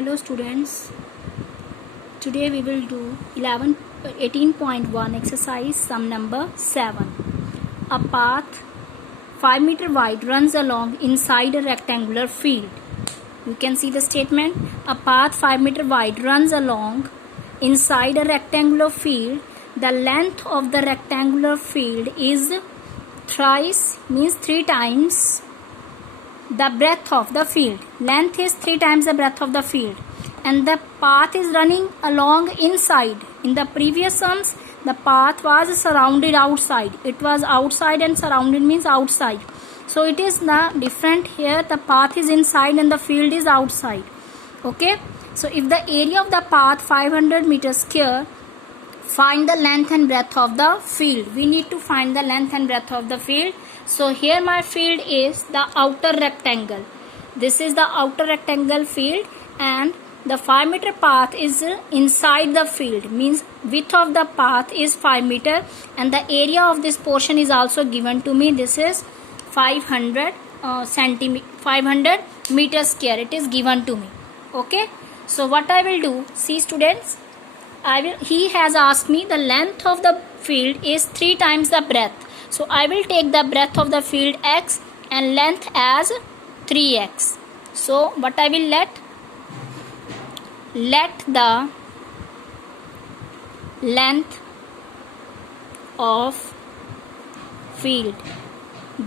Hello students, today we will do 18.1 exercise sum number 7. A path 5 meter wide runs along inside a rectangular field. You can see the statement. A path 5 meter wide runs along inside a rectangular field. The length of the rectangular field is thrice, means 3 times the breadth of the field. Length is 3 times the breadth of the field, and the path is running along inside. In the previous sums, the path was surrounded outside. It was outside, and surrounded means outside. So it is the different here. The path is inside and the field is outside. Okay. So if the area of the path 500 meters square, find the length and breadth of the field. We need to find the length and breadth of the field. So here my field is the outer rectangle. This is the outer rectangle field, and the 5 meter path is inside the field, means width of the path is 5 meter, and the area of this portion is also given to me. This is 500 meters square. It is given to me. Okay. So what I will do, see students, he has asked me the length of the field is 3 times the breadth. So I will take the breadth of the field x and length as 3x. So what I will let the length of field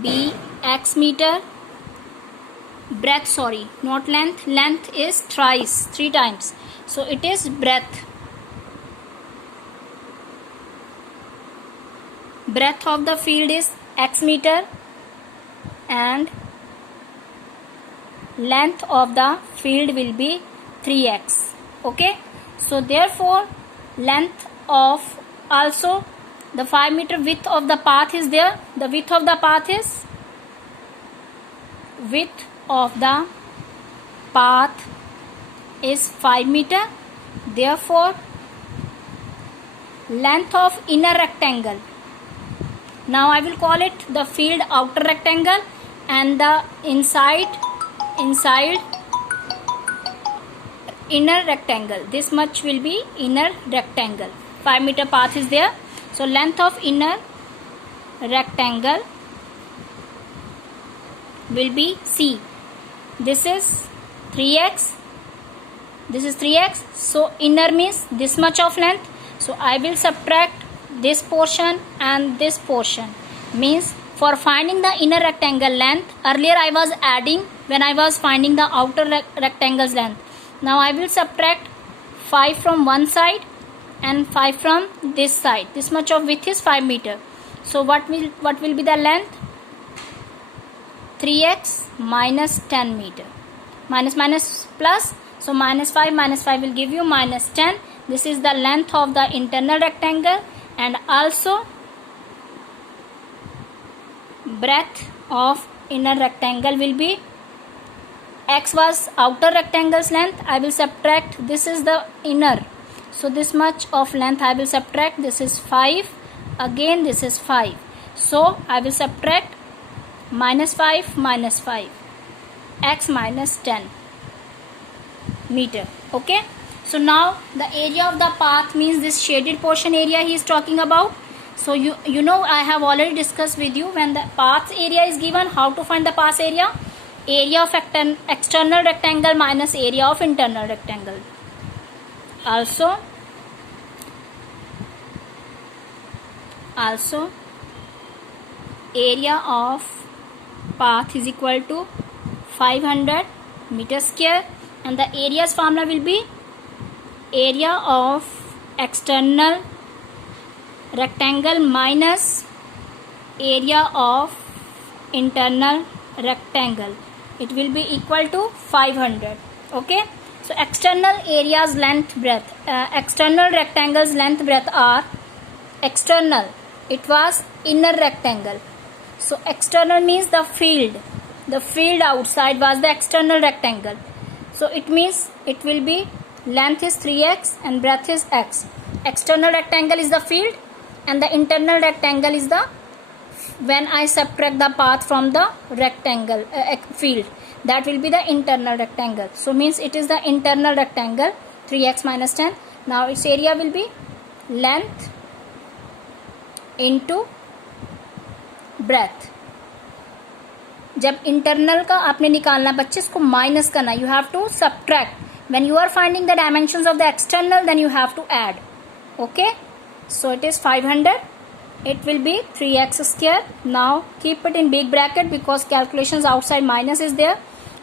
be x meter, breadth, sorry, not length, length is thrice, 3 times. So it is breadth. Breadth of the field is x meter and length of the field will be 3x. Okay. So therefore length of also the 5 meter width of the path is there. The width of the path is 5 meter. Therefore length of inner rectangle. Now I will call it the field outer rectangle, and the inside inner rectangle. This much will be inner rectangle. 5 meter path is there. So length of inner rectangle will be C. This is 3x. This is 3x. So inner means this much of length. So I will subtract this portion and this portion, means for finding the inner rectangle length, earlier I was adding when I was finding the outer rectangle's length. Now I will subtract 5 from one side and 5 from this side. This much of width is 5 meter. So what will be the length? 3x minus 10 meter. Minus plus. So minus 5 will give you minus 10. This is the length of the internal rectangle, and also breadth of inner rectangle will be x was outer rectangle's length. I will subtract, this is the inner, so this much of length I will subtract. This is 5, again this is 5. So I will subtract minus 5, x minus 10 meter. Okay. So now the area of the path means this shaded portion area he is talking about. So you know I have already discussed with you, when the path area is given, how to find the path area. Area of external rectangle minus area of internal rectangle. Also area of path is equal to 500 meters square, and the area's formula will be area of external rectangle minus area of internal rectangle. It will be equal to 500. Okay. So external area's length breadth, external rectangle's length breadth are external. It was inner rectangle. So external means the field. The field outside was the external rectangle. So it means it will be length is 3x and breadth is x. External rectangle is the field, and the internal rectangle is the when I subtract the path from the rectangle field. that will be the internal rectangle. So means it is the internal rectangle 3x minus 10. Now its area will be length into breadth. जब internal का आपने निकालना बच्चे इसको minus करना, you have to subtract. When you are finding the dimensions of the external then you have to add. Okay, so it is 500. It will be 3x square. Now keep it in big bracket because calculations outside minus is there.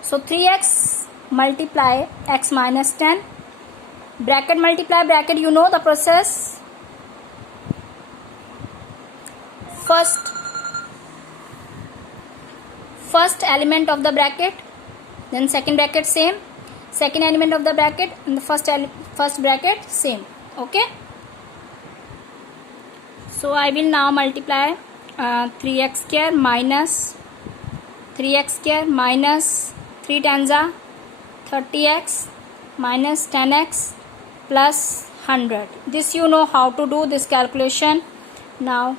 So 3x multiply x minus 10. Bracket multiply bracket, you know the process. First element of the bracket, then second bracket same, second element of the bracket and the first bracket same. Okay, so I will now multiply 3x square minus 3 times 30x minus 10x plus 100. This you know how to do this calculation. Now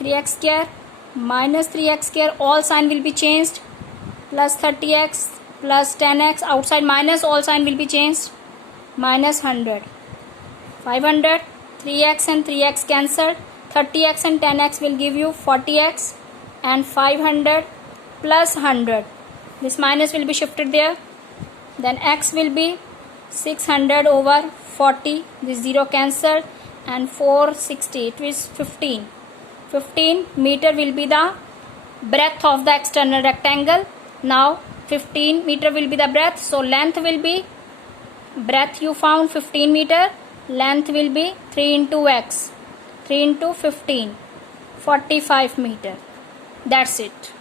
3x square minus 3x square, all sign will be changed, plus 30x plus 10x, outside minus, all sign will be changed, minus 100. 500, 3x and 3x cancelled, 30x and 10x will give you 40x, and 500 plus 100, this minus will be shifted there, then x will be 600 over 40, this 0 cancelled, and 460, it is 15 meter will be the breadth of the external rectangle. Now 15 meter will be the breadth, so length will be, breadth you found 15 meter, length will be 3 into x, 3 into 15, 45 meter. That's it.